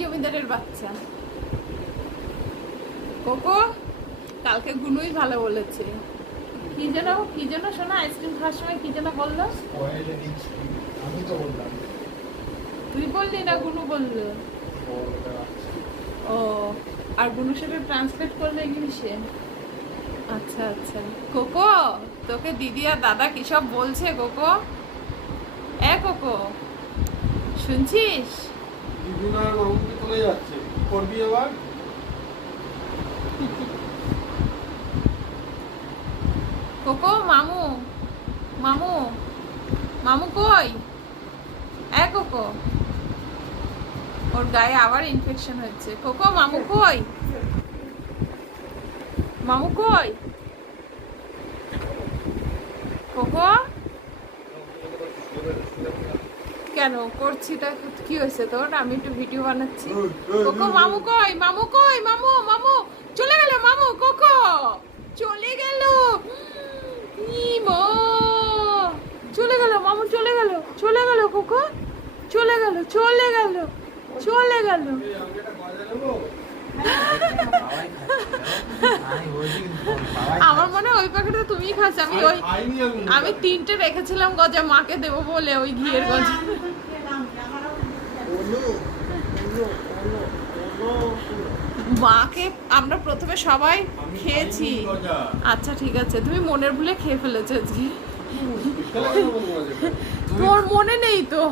জমিদারের বাচ্চা। কোকো কালকে গুনুই ভালো বলেছে। কি যেন শোনা, আইসক্রিম খাওয়ার সময় কি যেন বললো? আমি তো বললাম। তুই বললি না গুনু বললো? ও, আর গুনু সেটা ট্রান্সলেট করলো ইংলিশে। আচ্ছা আচ্ছা। কোকো তোকে দিদি আর দাদা কি সব বলছে কোকো? কোকো শুনছিস? দিদিমা মামুকে চলে যাচ্ছে, করবি আবার? কোকো মামু মামু মামু কই? কোকো ওর গায়ে আবার ইনফেকশন হচ্ছে। কোকো মামু কই? মামু কই? কোকো কেন করছিটা কি হয়েছে তোর? আমি একটু ভিডিও বানাচ্ছি। কোকো মামু কই? মামু কই? মামু মামু চলে গেল। মামু কোকো চলে গেল। চলে গেল মামু, চলে গেল, চলে গেল কোকো, চলে গেল, চলে গেল, চলে গেল। আমার মনে হয় ওই প্যাকেটটা তুমিই খাচ্ছ। আমি 3টে রেখেছিলাম গজা, মাকে দেবো বলে, ওই ঘিয়ের গজা। মাকে আমরা প্রথমে সবাই খেয়েছি। আচ্ছা ঠিক আছে, তুমি মনের ভুলে খেয়ে ফেলেছো আজকে। তোর মনে নেই তো?